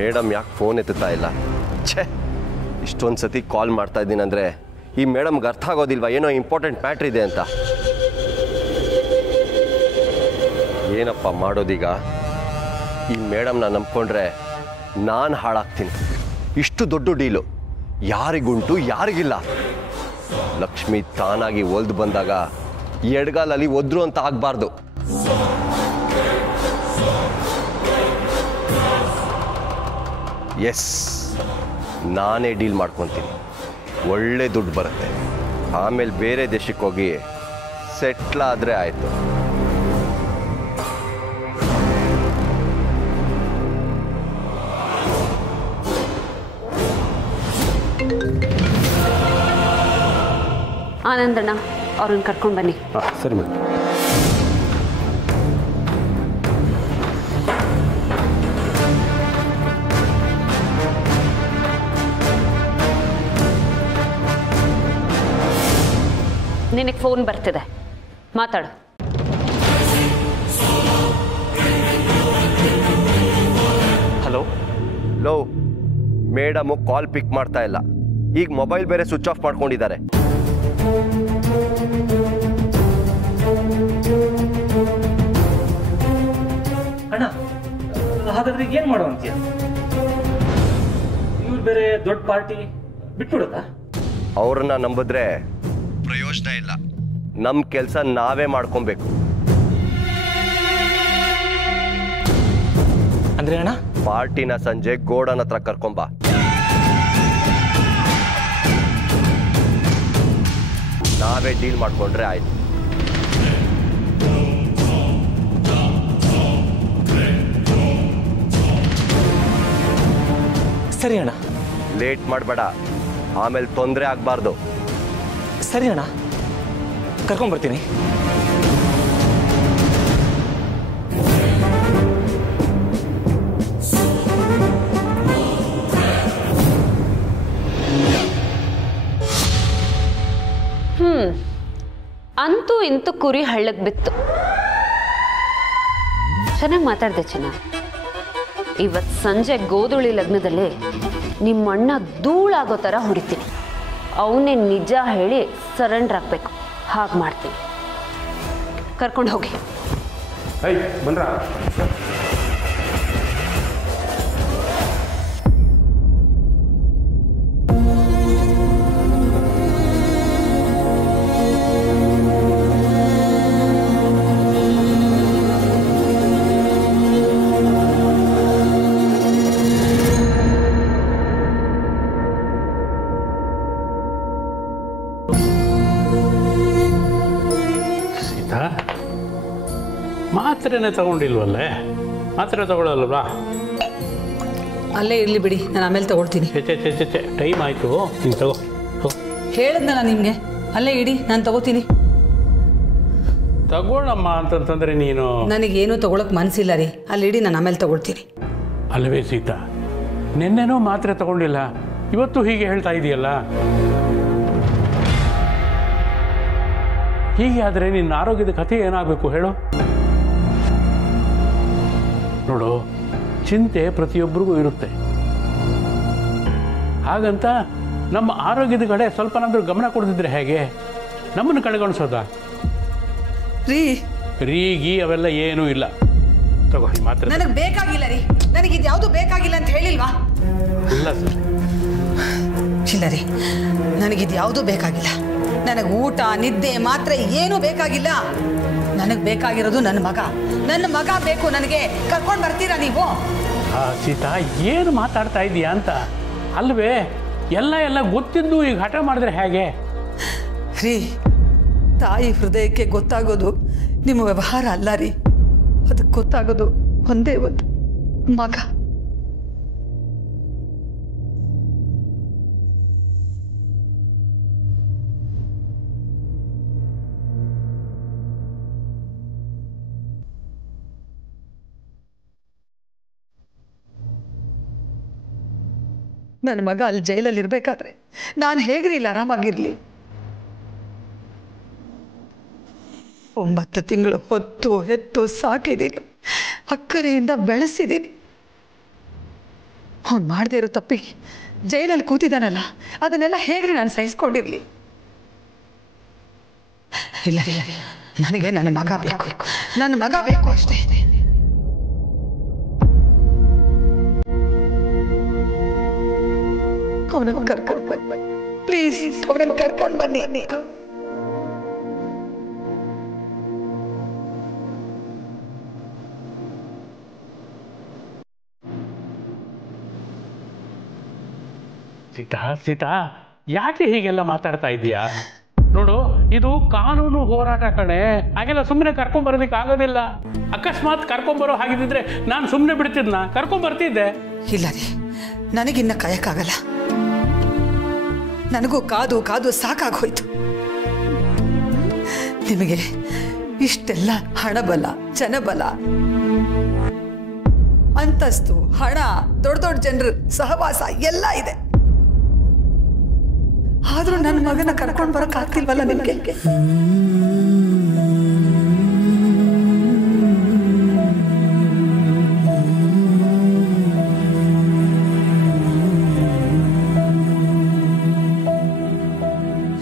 Madam ಯಾಕೆ phone ಎತ್ತುತ್ತಾ ಇಲ್ಲ? ಛೇ, ಇಷ್ಟೊಂದು ಸತಿ ಕಾಲ್ ಮಾಡ್ತಾ ಇದ್ದೀನಿ ಅಂದರೆ ಈ ಮೇಡಮ್ಗೆ ಅರ್ಥ ಆಗೋದಿಲ್ವಾ ಏನೋ ಇಂಪಾರ್ಟೆಂಟ್ ಮ್ಯಾಟ್ರ್ ಇದೆ ಅಂತ. ಏನಪ್ಪ ಮಾಡೋದೀಗ? ಈ ಮೇಡಮ್ನ ನಂಬ್ಕೊಂಡ್ರೆ ನಾನು ಹಾಳಾಗ್ತೀನಿ. ಇಷ್ಟು ದೊಡ್ಡ ಡೀಲು ಯಾರಿಗುಂಟು ಯಾರಿಗಿಲ್ಲ. ಲಕ್ಷ್ಮಿ ತಾನಾಗಿ ಒಲ್ದು ಬಂದಾಗ ಎಡಗಾಲಲ್ಲಿ ಒದ್ರು ಅಂತ ಆಗಬಾರ್ದು. ಎಸ್, ನಾನೇ ಡೀಲ್ ಮಾಡ್ಕೊತೀನಿ. ಒಳ್ಳೆ ದುಡ್ಡು ಬರುತ್ತೆ. ಆಮೇಲೆ ಬೇರೆ ದೇಶಕ್ಕೆ ಹೋಗಿ ಸೆಟ್ಲ್ ಆದರೆ ಆಯಿತು. ಆನಂದಣ್ಣ, ಅವ್ರನ್ನ ಕರ್ಕೊಂಡು ಬನ್ನಿ. ಸರಿ ಮೇಡಮ್. ನಿನಗೆ ಫೋನ್ ಬರ್ತಿದೆ, ಮಾತಾಡು. ಹಲೋ. ಲೋ, ಮೇಡಮು ಕಾಲ್ ಪಿಕ್ ಮಾಡ್ತಾ ಇಲ್ಲ. ಈಗ ಮೊಬೈಲ್ ಬೇರೆ ಸ್ವಿಚ್ ಆಫ್ ಮಾಡ್ಕೊಂಡಿದ್ದಾರೆ. ಅಣ್ಣ, ಹಾಗಾದ್ರೆ ಏನು ಮಾಡೋ ಅಂತೀಯ? ಇವ್ರು ಬೇರೆ ದೊಡ್ಡ ಪಾರ್ಟಿ ಬಿಟ್ಬಿಡುತ್ತಾ? ಅವ್ರನ್ನ ನಂಬಿದ್ರೆ ಪ್ರಯೋಜನ ಇಲ್ಲ. ನಮ್ಮ ಕೆಲಸ ನಾವೇ ಮಾಡ್ಕೊಬೇಕು. ಅಂದ್ರೆ ಅಣ್ಣ, ಪಾರ್ಟಿನ ಸಂಜೆ ಗೋಡನ್ ಹತ್ರ ಕರ್ಕೊಂಬ. ನಾವೇ ಡೀಲ್ ಮಾಡ್ಕೊಂಡ್ರೆ ಆಯ್ತು. ಸರಿ ಅಣ್ಣ. ಲೇಟ್ ಮಾಡಬೇಡ, ಆಮೇಲೆ ತೊಂದರೆ ಆಗಬಾರ್ದು. ಸರಿ ಅಣ್ಣ, ಕರ್ಕೊಂಡ್ಬರ್ತೀನಿ. ಅಂತೂ ಇಂತೂ ಕುರಿ ಹಳ್ಳಕ್ಕೆ ಬಿತ್ತು. ಚೆನ್ನಾಗಿ ಮಾತಾಡ್ದೆ ಚೆನ್ನ. ಇವತ್ತು ಸಂಜೆ ಗೋಧುಳಿ ಲಗ್ನದಲ್ಲಿ ನಿಮ್ಮಣ್ಣ ಧೂಳಾಗೋ ಥರ ಹೊಡಿತೀನಿ. ಅವನೇ ನಿಜ ಹೇಳಿ ಸರೆಂಡರ್ ಆಗಬೇಕು. ಹಾಗೆ ಮಾಡ್ತೀನಿ. ಕರ್ಕೊಂಡು ಹೋಗಿ. ಬನ್ರ. ಮಾತ್ರೆನೇ ತಗೊಂಡಿಲ್ವಲ್ಲೇ? ಮಾತ್ರೆ ತಗೊಳ್ಳಲ್ವಾ? ಅಲ್ಲೇ ಇರಲಿ ಬಿಡಿ, ನಾನು ಆಮೇಲೆ ತಗೊಳ್ತೀನಿ. ಟೈಮ್ ಆಯಿತು, ನೀನು ತಗೋ. ಹೇಳಿದ್ನಲ್ಲ ನಿಮಗೆ, ಅಲ್ಲೇ ಇಡಿ, ನಾನು ತಗೋತೀನಿ. ತಗೊಳ್ಳಮ್ಮ ಅಂತಂತಂದರೆ ನೀನು. ನನಗೇನು ತಗೊಳಕ್ಕೆ ಮನಸ್ಸಿಲ್ಲ ರೀ, ಅಲ್ಲಿ ಇಡಿ, ನಾನು ಆಮೇಲೆ ತಗೊಳ್ತೀನಿ. ಅಲ್ಲವೇ ಸೀತಾ, ನಿನ್ನೆನೂ ಮಾತ್ರೆ ತಗೊಂಡಿಲ್ಲ, ಇವತ್ತು ಹೀಗೆ ಹೇಳ್ತಾ ಇದೆಯಲ್ಲ. ಹೀಗೆ ಆದರೆ ನಿನ್ನ ಆರೋಗ್ಯದ ಕಥೆ ಏನಾಗಬೇಕು ಹೇಳು? ನೋಡು, ಚಿಂತೆ ಪ್ರತಿಯೊಬ್ಬರಿಗೂ ಇರುತ್ತೆ. ಹಾಗಂತ ನಮ್ಮ ಆರೋಗ್ಯದ ಕಡೆ ಸ್ವಲ್ಪನಾದ್ರೂ ಗಮನ ಕೊಡ್ತಿದ್ರೆ ಹೇಗೆ? ನಮ್ಮನ್ನು ಕಡೆಗಣಿಸೋದಾ? ರೀಗಿ ಅವೆಲ್ಲ ಏನೂ ಇಲ್ಲ. ತಗೋ ಈ ಮಾತ್ರ. ನನಗೆ ಬೇಕಾಗಿಲ್ಲ ರೀ, ನನಗೆ ಇದು ಯಾವುದು ಬೇಕಾಗಿಲ್ಲ ಅಂತ ಹೇಳಿಲ್ವಾ? ಇಲ್ಲ ಸರ್, ಇಲ್ಲ ರೀ, ನನಗಿದು ಯಾವುದೂ ಬೇಕಾಗಿಲ್ಲ. ನನಗೆ ಊಟ ನಿದ್ದೆ ಮಾತ್ರ ಏನೂ ಬೇಕಾಗಿಲ್ಲ. ನನಗೆ ಬೇಕಾಗಿರೋದು ನನ್ನ ಮಗ ಬೇಕು ನನಗೆ. ಕರ್ಕೊಂಡು ಬರ್ತೀರಾ ನೀವು? ಸೀತಾ, ಏನು ಮಾತಾಡ್ತಾ ಇದೀಯಾ ಅಂತ ಅಲ್ವೇ? ಎಲ್ಲ ಗೊತ್ತಿದ್ದು ಈಗ ಹಠ ಮಾಡಿದ್ರೆ ಹೇಗೆ ರೀ? ತಾಯಿ ಹೃದಯಕ್ಕೆ ಗೊತ್ತಾಗೋದು ನಿಮ್ಮ ವ್ಯವಹಾರ ಅಲ್ಲ ರೀ, ಅದಕ್ಕೆ ಗೊತ್ತಾಗೋದು ಒಂದೇ ಒಂದು ಮಗ. ನನ್ನ ಮಗ ಅಲ್ಲಿ ಜೈಲಲ್ಲಿ ಇರಬೇಕಾದ್ರೆ ನಾನು ಹೇಗ್ರಿ ಇಲ್ಲಿ ಆರಾಮಾಗಿರಲಿ? 9 ತಿಂಗಳು ಹೊತ್ತು ಹೆತ್ತು ಸಾಕಿದ್ದೀನಿ, ಅಕ್ಕರೆಯಿಂದ ಬೆಳೆಸಿದ್ದೀನಿ. ಅವ್ನು ಮಾಡದೇ ಇರೋ ತಪ್ಪಿಗೆ ಜೈಲಲ್ಲಿ ಕೂತಿದ್ದಾನಲ್ಲ, ಅದನ್ನೆಲ್ಲ ಹೇಗ್ರಿ ನಾನು ಸಹಿಸ್ಕೊಂಡಿರ್ಲಿ? ಇಲ್ಲ, ನನಗೆ ನನ್ನ ಮಗ ಬೇಕು, ನನ್ನ ಮಗ ಬೇಕು ಅಷ್ಟೇ. ಅವನನ್ನು ಕರ್ಕೊಂಡು ಬನ್ನಿ ಪ್ಲೀಸ್, ಅವನನ್ನು ಕರ್ಕೊಂಡು ಬನ್ನಿ. ಸೀತಾ, ಯಾಕೆ ಹೀಗೆಲ್ಲ ಮಾತಾಡ್ತಾ ಇದೀಯಾ? ನೋಡು, ಇದು ಕಾನೂನು ಹೋರಾಟ ಕಣೆ. ಹಾಗೆಲ್ಲ ಸುಮ್ಮನೆ ಕರ್ಕೊಂಬರೋದಕ್ಕೆ ಆಗೋದಿಲ್ಲ. ಅಕಸ್ಮಾತ್ ಕರ್ಕೊಂಬರೋ ಹಾಗಿದ್ದಿದ್ರೆ ನಾನು ಸುಮ್ಮನೆ ಬಿಡ್ತಿದ್ನ, ಕರ್ಕೊಂಬರ್ತಿದ್ದೆ. ಇಲ್ಲ ರೀ, ನನಗಿನ್ನ ಕಾಯಕ್ಕಾಗಲ್ಲ. ನನಗೂ ಕಾದು ಕಾದು ಸಾಕಾಗೋಯ್ತು. ನಿಮಗೆ ಇಷ್ಟೆಲ್ಲ ಹಣಬಲ, ಜನಬಲ, ಅಂತಸ್ತು, ಹಣ, ದೊಡ್ಡ ದೊಡ್ಡ ಜನರ ಸಹವಾಸ ಎಲ್ಲ ಇದೆ. ಆದ್ರೂ ನನ್ನ ಮಗನ ಕರ್ಕೊಂಡು ಬರಕ್ ಆಗ್ತಿಲ್ವಲ್ಲ ನಿಮ್ಗೆ?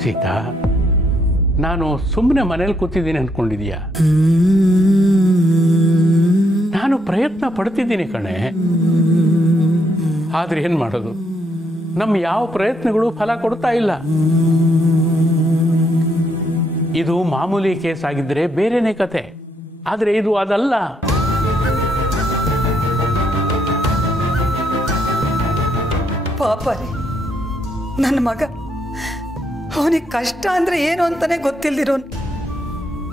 ಸೀತಾ, ನಾನು ಸುಮ್ಮನೆ ಮನೇಲಿ ಕೂತಿದ್ದೀನಿ ಅಂದ್ಕೊಂಡಿದೀಯಾ? ನಾನು ಪ್ರಯತ್ನ ಪಡ್ತಿದ್ದೀನಿ ಕಣೆ. ಆದ್ರೆ ಏನ್ ಮಾಡೋದು, ನಮ್ಮ ಯಾವ ಪ್ರಯತ್ನಗಳು ಫಲ ಕೊಡ್ತಾ ಇಲ್ಲ. ಇದು ಮಾಮೂಲಿ ಕೇಸ್ ಆಗಿದ್ರೆ ಬೇರೆನೇ ಕತೆ, ಆದ್ರೆ ಇದು ಅದಲ್ಲ. ಪಾಪ ರೀ ನನ್ನ ಮಗ, ಅವನಿಗೆ ಕಷ್ಟ ಅಂದ್ರೆ ಏನು ಅಂತಾನೆ ಗೊತ್ತಿಲ್ದಿರೋನು.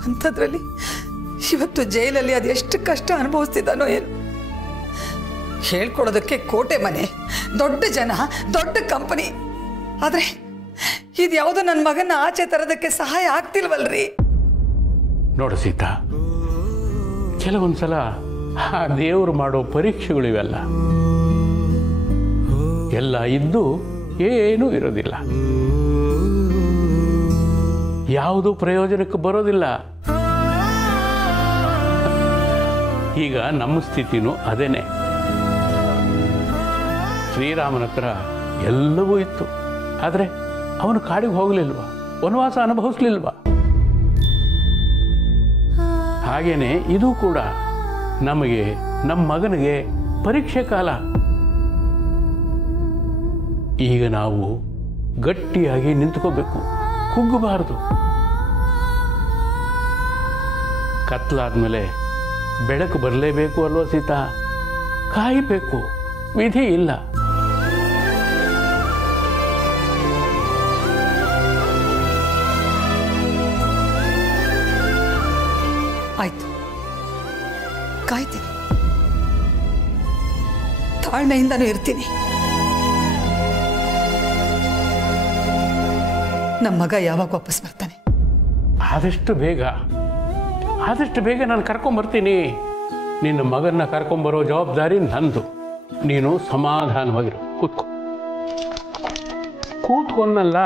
ಅಂಥದ್ರಲ್ಲಿ ಇವತ್ತು ಜೈಲಲ್ಲಿ ಅದೆಷ್ಟು ಕಷ್ಟ ಅನುಭವಿಸ್ತಿದ್ದಾನೋ ಏನು. ಹೇಳ್ಕೊಡೋದಕ್ಕೆ ಕೋಟೆ ಮನೆ, ದೊಡ್ಡ ಜನ, ದೊಡ್ಡ ಕಂಪನಿ. ಆದ್ರೆ ಇದ್ಯಾವುದೋ ನನ್ನ ಮಗನ ಆಚೆ ತರೋದಕ್ಕೆ ಸಹಾಯ ಆಗ್ತಿಲ್ವಲ್ರಿ? ನೋಡು ಸೀತಾ, ಕೆಲವೊಂದ್ಸಲ ಆ ದೇವರು ಮಾಡೋ ಪರೀಕ್ಷೆಗಳು ಇವೆಲ್ಲ. ಎಲ್ಲ ಇದ್ದು ಏನೂ ಇರೋದಿಲ್ಲ, ಯಾವುದೂ ಪ್ರಯೋಜನಕ್ಕೆ ಬರೋದಿಲ್ಲ. ಈಗ ನಮ್ಮ ಸ್ಥಿತಿನೂ ಅದೇನೆ. ಶ್ರೀರಾಮನ ಹತ್ರ ಎಲ್ಲವೂ ಇತ್ತು, ಆದರೆ ಅವನು ಕಾಡಿಗೆ ಹೋಗಲಿಲ್ವಾ, ವನವಾಸ ಅನುಭವಿಸ್ಲಿಲ್ವಾ? ಹಾಗೇನೆ ಇದು ಕೂಡ ನಮಗೆ, ನಮ್ಮ ಮಗನಿಗೆ ಪರೀಕ್ಷೆ ಕಾಲ. ಈಗ ನಾವು ಗಟ್ಟಿಯಾಗಿ ನಿಂತ್ಕೋಬೇಕು, ಕುಗ್ಗಬಾರದು. ಕತ್ಲಾದ್ಮೇಲೆ ಬೆಳಕು ಬರಲೇಬೇಕು ಅಲ್ವಾ ಸೀತಾ? ಕಾಯಬೇಕು, ವಿಧಿ ಇಲ್ಲ. ಆಯ್ತು, ಕಾಯ್ತೀನಿ, ತಾಳ್ಮೆಯಿಂದನೂ ಇರ್ತೀನಿ. ನಮ್ಮ ಮಗ ಯಾವಾಗ ವಾಪಸ್ ಬರ್ತಾನೆ? ಆದಷ್ಟು ಬೇಗ ನಾನು ಕರ್ಕೊಂಬರ್ತೀನಿ. ನಿನ್ನ ಮಗನ್ನ ಕರ್ಕೊಂಬರೋ ಜವಾಬ್ದಾರಿ ನಂದು. ನೀನು ಸಮಾಧಾನವಾಗಿರು, ಕೂತ್ಕೊಂಡಲ್ಲ.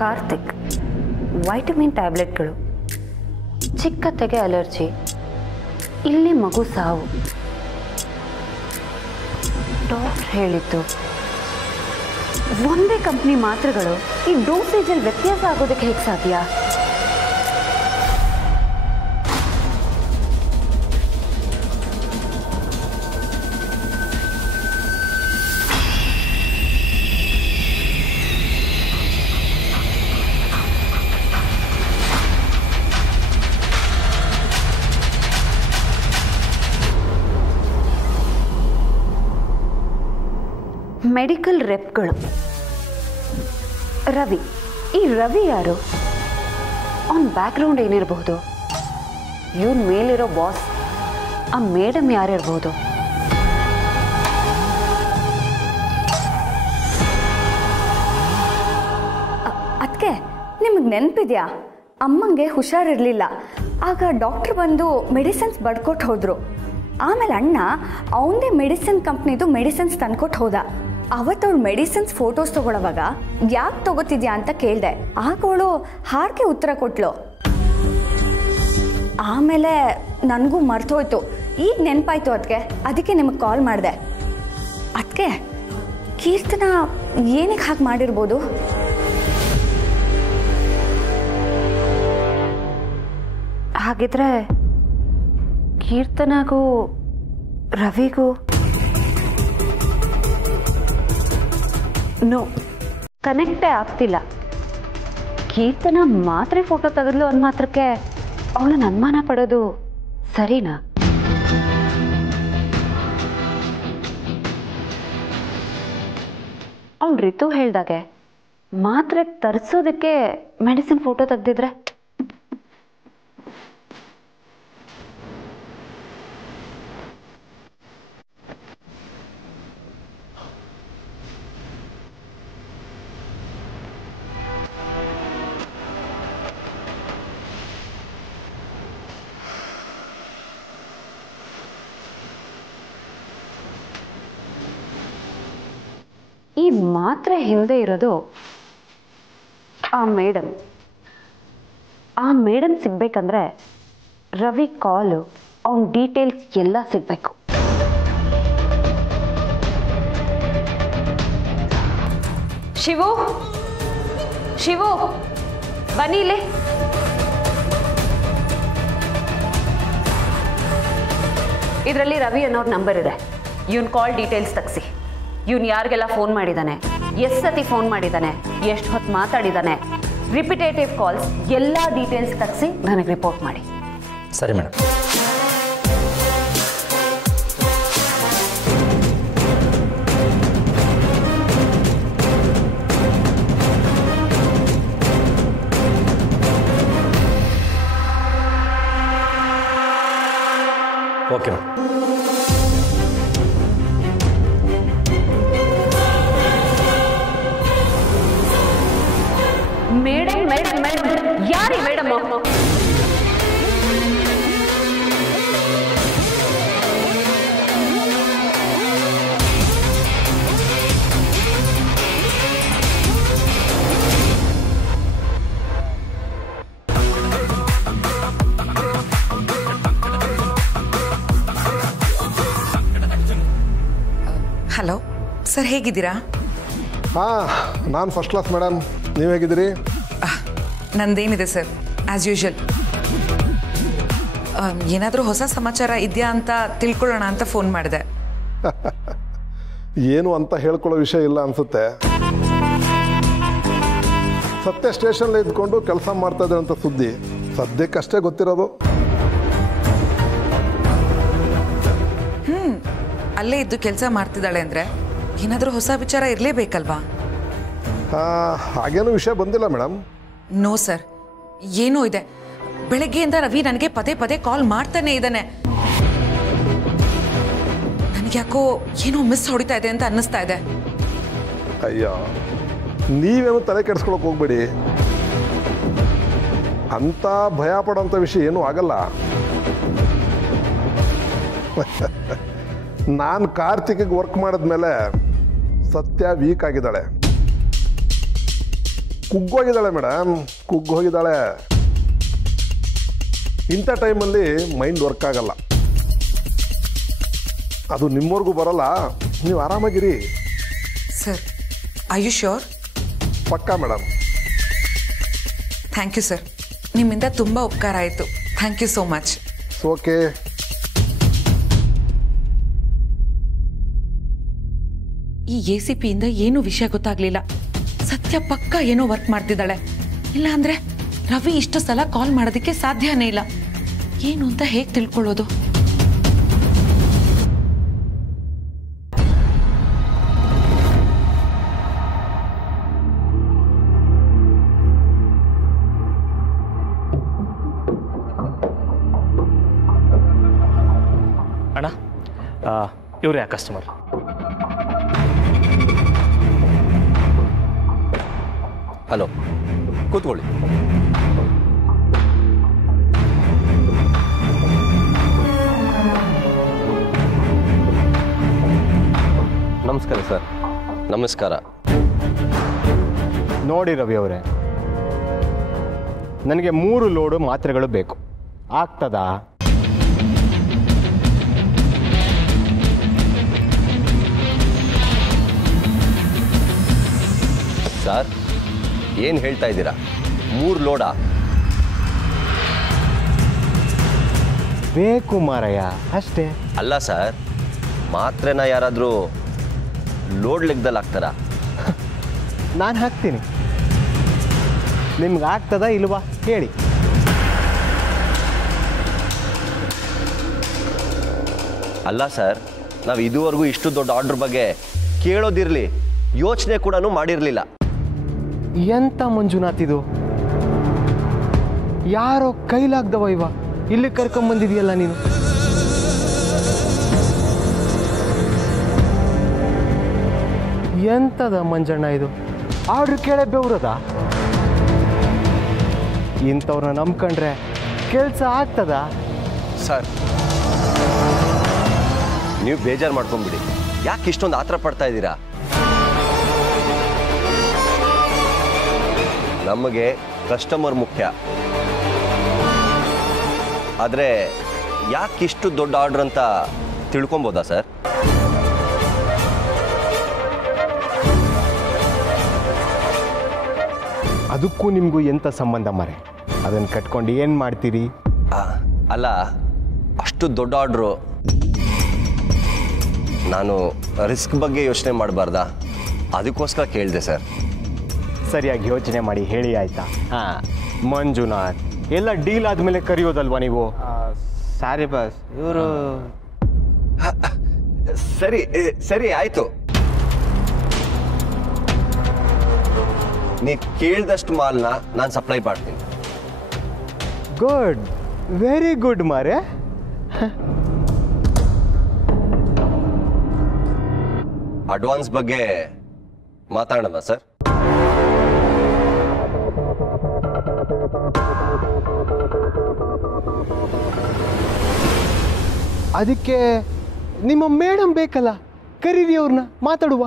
ಕಾರ್ತಿಕ್, ವೈಟಮಿನ್ ಟ್ಯಾಬ್ಲೆಟ್ಗಳು, ಚಿಕ್ಕತೆಗೆ ಅಲರ್ಜಿ, ಇಲ್ಲಿ ಮಗು ಸಾವು. ಡಾಕ್ಟರ್ ಹೇಳಿದ್ದು ಒಂದೇ ಕಂಪ್ನಿ ಮಾತ್ರೆಗಳು ಈ ಡೋಸೇಜಲ್ಲಿ ವ್ಯತ್ಯಾಸ ಆಗೋದಕ್ಕೆ ಹೇಗೆ ಸಾಧ್ಯ? ಮೆಡಿಕಲ್ ರೆಪ್ಗಳು. ರವಿ, ಈ ರವಿ ಯಾರು? ಅವನ ಬ್ಯಾಕ್ಗ್ರೌಂಡ್ ಏನಿರಬಹುದು? ಇವನ್ ಮೇಲಿರೋ ಬಾಸ್ ಆ ಮೇಡಮ್ ಯಾರಿರ್ಬೋದು? ಅದಕ್ಕೆ ನಿಮಗೆ ನೆನಪಿದೆಯಾ, ಅಮ್ಮಂಗೆ ಹುಷಾರಿರಲಿಲ್ಲ. ಆಗ ಡಾಕ್ಟ್ರ್ ಬಂದು ಮೆಡಿಸಿನ್ಸ್ ಬಡ್ಕೊಟ್ಟು ಹೋದರು. ಆಮೇಲೆ ಅಣ್ಣ ಅವನದೇ ಮೆಡಿಸಿನ್ ಕಂಪ್ನಿದು ಮೆಡಿಸಿನ್ಸ್ ತಂದ್ಕೊಟ್ಟು ಹೋದ. ಅವತ್ತವಳು ಮೆಡಿಸಿನ್ಸ್ ಫೋಟೋಸ್ ತೊಗೊಳ್ಳೋವಾಗ ಯಾಕೆ ತೊಗೋತಿದ್ಯಾ ಅಂತ ಕೇಳಿದೆ. ಆಗ ಅವಳು ಹಾರ್ಗೆ ಉತ್ತರ ಕೊಟ್ಲು. ಆಮೇಲೆ ನನಗೂ ಮರ್ತೋಯ್ತು. ಈಗ ನೆನಪಾಯ್ತು ಅದಕ್ಕೆ ನಿಮಗೆ ಕಾಲ್ ಮಾಡಿದೆ. ಅದಕ್ಕೆ ಕೀರ್ತನ ಏನಕ್ಕೆ ಹಾಗೆ ಮಾಡಿರ್ಬೋದು? ಹಾಗಿದ್ರೆ ಕೀರ್ತನಗೂ ರವಿಗೂ ನೋ, ಕನೆಕ್ಟೇ ಆಗ್ತಿಲ್ಲ. ಕೀರ್ತನ ಮಾತ್ರ ಫೋಟೋ ತೆಗೆದ್ಲು ಅಂದ ಮಾತ್ರಕ್ಕೆ ಅವಳನ್ನ ಅನುಮಾನ ಪಡೋದು ಸರಿನಾ? ಅವಳು ರಿತು ಹೇಳ್ದಾಗೆ ಮಾತ್ರೆ ತರಿಸೋದಕ್ಕೆ ಮೆಡಿಸಿನ್ ಫೋಟೋ ತೆಗೆದಿದ್ರೆ ಈ ಮಾತ್ರೆ ಹಿಂದೆ ಇರೋದು ಆ ಮೇಡಮ್ ಸಿಗ್ಬೇಕಂದ್ರೆ ರವಿ ಕಾಲು, ಅವನ ಡೀಟೇಲ್ಸ್ ಎಲ್ಲ ಸಿಗ್ಬೇಕು. ಶಿವು ಬನ್ನಿ ಇಲ್ಲಿ. ಇದರಲ್ಲಿ ರವಿ ಅನ್ನೋರ್ ನಂಬರ್ ಇದೆ. ಇವನ್ ಕಾಲ್ ಡೀಟೇಲ್ಸ್ ತೆಗ್ಸಿ. ಇವನು ಯಾರಿಗೆಲ್ಲ ಫೋನ್ ಮಾಡಿದ್ದಾನೆ, ಎಷ್ಟು ಸತಿ ಫೋನ್ ಮಾಡಿದ್ದಾನೆ, ಎಷ್ಟು ಹೊತ್ತು ಮಾತಾಡಿದ್ದಾನೆ, ರಿಪಿಟೇಟಿವ್ ಕಾಲ್ಸ್ ಎಲ್ಲ ಡೀಟೇಲ್ಸ್ ತೆಗೆಸಿ ನನಗೆ ರಿಪೋರ್ಟ್ ಮಾಡಿ. ಸರಿ ಮೇಡಮ್. Okay madam. ಮೇಡಮ್ ಯಾರಿ ಮೇಡಮ್? ಹಲೋ ಸರ್, ಹೇಗಿದ್ದೀರಾ? ಹಾಂ, ನಾನು ಫಸ್ಟ್ ಕ್ಲಾಸ್ ಮೇಡಮ್. ನೀವು ಹೇಗಿದ್ದೀರಿ? ನಂದೇನಿದೆ ಸರ್, ಆ್ಯಸ್ ಯೂಶುವಲ್. ಏನಾದರೂ ಹೊಸ ಸಮಾಚಾರ ಇದೆಯಾ ಅಂತ ತಿಳ್ಕೊಳ್ಳೋಣ ಅಂತ ಫೋನ್ ಮಾಡಿದೆ. ಏನು ಅಂತ ಹೇಳ್ಕೊಳ್ಳೋ ವಿಷಯ ಇಲ್ಲ ಅನಿಸುತ್ತೆ. ಸತ್ಯ ಸ್ಟೇಷನ್ಲಿ ಇದ್ಕೊಂಡು ಕೆಲಸ ಮಾಡ್ತಾ ಇದ್ದಾರೆ ಅಂತ ಸುದ್ದಿ ಸದ್ಯಕ್ಕಷ್ಟೇ ಗೊತ್ತಿರೋದು. ಅಲ್ಲೇ ಇದ್ದು ಕೆಲಸ ಮಾಡ್ತಿದ್ದಾಳೆ ಅಂದರೆ ಏನಾದರೂ ಹೊಸ ವಿಚಾರ ಇರಲೇಬೇಕಲ್ವಾ? ಹಾಗೇನೂ ವಿಷಯ ಬಂದಿಲ್ಲ ಮೇಡಮ್. ನೋ ಸರ್, ಏನೂ ಇದೆ. ಬೆಳಗ್ಗೆಯಿಂದ ರವಿ ನನಗೆ ಪದೇ ಪದೇ ಕಾಲ್ ಮಾಡ್ತಾನೆ ಇದ್ದಾನೆ. ನನಗೆ ಯಾಕೋ ಏನೋ ಮಿಸ್ ಹೊಡಿತಾ ಇದೆ ಅಂತ ಅನ್ನಿಸ್ತಾ ಇದೆ. ಅಯ್ಯೋ, ನೀವೇನು ತಲೆ ಕೆಡಿಸ್ಕೊಳಕ್ಕೆ ಹೋಗ್ಬೇಡಿ. ಅಂಥ ಭಯ ಪಡೋಂಥ ವಿಷಯ ಏನೂ ಆಗಲ್ಲ. ನಾನು ಕಾರ್ತಿಕ್ಗೆ ವರ್ಕ್ ಮಾಡಿದ್ಮೇಲೆ ಸತ್ಯ ವೀಕ್ ಆಗಿದ್ದಾಳೆ, ಕುಗ್ಗೋಗಿದ್ದಾಳೆ ಮೇಡಮ್, ಕುಗ್ಗೋಗಿದ್ದಾಳೆ. ಇಂಥ ಟೈಮಲ್ಲಿ ಮೈಂಡ್ ವರ್ಕ್ ಆಗಲ್ಲ. ಅದು ನಿಮ್ಮವ್ರಿಗೂ ಬರಲ್ಲ. ನೀವು ಆರಾಮಾಗಿರಿ. Sir, are you sure? ಪಕ್ಕಾ ಮೇಡಮ್. ಥ್ಯಾಂಕ್ ಯು ಸರ್, ನಿಮ್ಮಿಂದ ತುಂಬ ಉಪಕಾರ ಆಯಿತು. Thank you so much. Okay. ಈ ACPಯಿಂದ ಏನೂ ವಿಷಯ ಗೊತ್ತಾಗ್ಲಿಲ್ಲ. ಸತ್ಯ ಪಕ್ಕ ಏನೋ ವರ್ಕ್ ಮಾಡ್ತಿದ್ದಾಳೆ. ಇಲ್ಲ ಅಂದ್ರೆ ರವಿ ಇಷ್ಟು ಸಲ ಕಾಲ್ ಮಾಡೋದಕ್ಕೆ ಸಾಧ್ಯನೇ ಇಲ್ಲ. ಏನು ಅಂತ ಹೇಗೆ ತಿಳ್ಕೊಳ್ಳೋದು? ಇವರೇ ಆ ಕಸ್ಟಮರ್. ಹಲೋ, ಕೂತ್ಕೊಳ್ಳಿ. ನಮಸ್ಕಾರ ಸರ್. ನಮಸ್ಕಾರ. ನೋಡಿ ರವಿ ಅವರೇ, ನನಗೆ 3 ಲೋಡು ಮಾತ್ರೆಗಳು ಬೇಕು. ಆಗ್ತದಾ? ಸರ್, ಏನು ಹೇಳ್ತಾ ಇದ್ದೀರಾ? 3 ಲೋಡಾ? ಬೇಕು ಮಾರಯ್ಯ, ಅಷ್ಟೇ. ಅಲ್ಲ ಸರ್, ಮಾತ್ರೆನ ಯಾರಾದರೂ ಲೋಡ್ ಲೆಕ್ಕದಲ್ಲಿ ಹಾಕ್ತಾರಾ? ನಾನು ಹಾಕ್ತೀನಿ. ನಿಮ್ಗೆ ಆಗ್ತದಾ ಇಲ್ವಾ ಹೇಳಿ. ಅಲ್ಲ ಸರ್, ನಾವು ಇದುವರೆಗೂ ಇಷ್ಟು ದೊಡ್ಡ ಆರ್ಡ್ರ್ ಬಗ್ಗೆ ಕೇಳೋದಿರಲಿ, ಯೋಚನೆ ಕೂಡ ಮಾಡಿರಲಿಲ್ಲ. ಎಂತ ಮಂಜುನಾಥ್ ಇದು? ಯಾರೋ ಕೈಲಾಗ್ದವ ಇವ ಇಲ್ಲಿ ಕರ್ಕೊಂಬಂದಿದೆಯಲ್ಲ ನೀನು. ಎಂತದ ಮಂಜಣ್ಣ ಇದು? ಆರ್ಡ್ರ್ ಕೇಳೇ ಬೆವ್ರದ? ಇಂಥವ್ರನ್ನ ನಂಬ್ಕೊಂಡ್ರೆ ಕೆಲಸ ಆಗ್ತದ? ಸರ್, ನೀವು ಬೇಜಾರು ಮಾಡ್ಕೊಂಬಿಡಿ. ಯಾಕೆ ಇಷ್ಟೊಂದು ಆತರ ಪಡ್ತಾ ಇದ್ದೀರಾ? ನಮಗೆ ಕಸ್ಟಮರ್ ಮುಖ್ಯ. ಆದರೆ ಯಾಕೆ ಇಷ್ಟು ದೊಡ್ಡ ಆರ್ಡ್ರ್ ಅಂತ ತಿಳ್ಕೊಬೋದಾ ಸರ್? ಅದಕ್ಕೂ ನಿಮಗೂ ಎಂಥ ಸಂಬಂಧ ಮಾರೆ? ಅದನ್ನು ಕಟ್ಕೊಂಡು ಏನು ಮಾಡ್ತೀರಿ? ಅಲ್ಲ, ಅಷ್ಟು ದೊಡ್ಡ ಆರ್ಡ್ರು, ನಾನು ರಿಸ್ಕ್ ಬಗ್ಗೆ ಯೋಚನೆ ಮಾಡಬಾರ್ದಾ? ಅದಕ್ಕೋಸ್ಕರ ಕೇಳಿದೆ ಸರ್. ಸರಿಯಾಗಿ ಯೋಚನೆ ಮಾಡಿ ಹೇಳಿ ಆಯ್ತಾ? ಹಾಂ ಮಂಜುನಾಥ್, ಎಲ್ಲ ಡೀಲ್ ಆದಮೇಲೆ ಕರೆಯೋದಲ್ವಾ ನೀವು? ಸಾರಿ ಬಾಸ್, ಇವರು ಸರಿ ಸರಿ ಆಯಿತು. ನೀವು ಕೇಳಿದಷ್ಟು ಮಾಲ್ನ ನಾನು ಸಪ್ಲೈ ಮಾಡ್ತೀನಿ. ಗುಡ್, ವೆರಿ ಗುಡ್ ಮಾರೆ. ಅಡ್ವಾನ್ಸ್ ಬಗ್ಗೆ ಮಾತಾಡೋಣ ಸರ್? ಅದಕ್ಕೆ ನಿಮ್ಮ ಮೇಡಮ್ ಬೇಕಲ್ಲ, ಕರೀರಿ ಅವ್ರನ್ನ, ಮಾತಾಡುವ.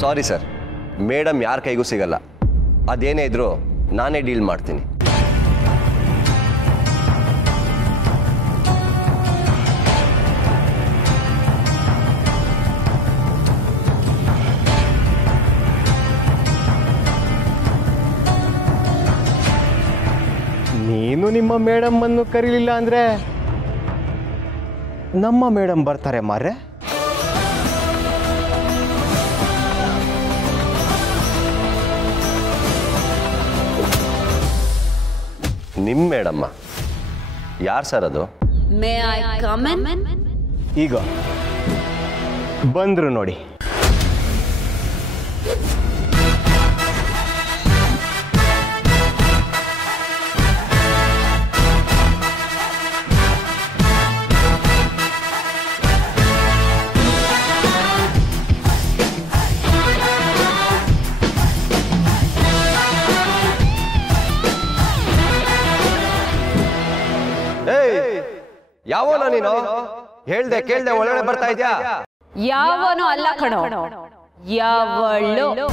ಸಾರಿ ಸರ್, ಮೇಡಮ್ ಯಾರ ಕೈಗೂ ಸಿಗಲ್ಲ. ಅದೇನೇ ಇದ್ರೂ ನಾನೇ ಡೀಲ್ ಮಾಡ್ತೀನಿ. ನೀನು ನಿಮ್ಮ ಮೇಡಮ್ಮನ್ನು ಕರೀಲಿಲ್ಲ ಅಂದರೆ ನಮ್ಮ ಮೇಡಮ್ ಬರ್ತಾರೆ ಮಾರ್ರೆ. ನಿಮ್ಮ ಮೇಡಮ್ಮ? ಯಾರು ಸರ್ ಅದು? ಈಗ ಬಂದ್ರು ನೋಡಿ. ಯಾವನ ನೀನು? ಹೇಳ್ದೆ ಕೇಳ್ದೆ ಒಳಗಡೆ ಬರ್ತಾ ಇದ್ಯಾ? ಯಾವನು ಅಲ್ಲ ಕಣೋ, ಯಾವಳು.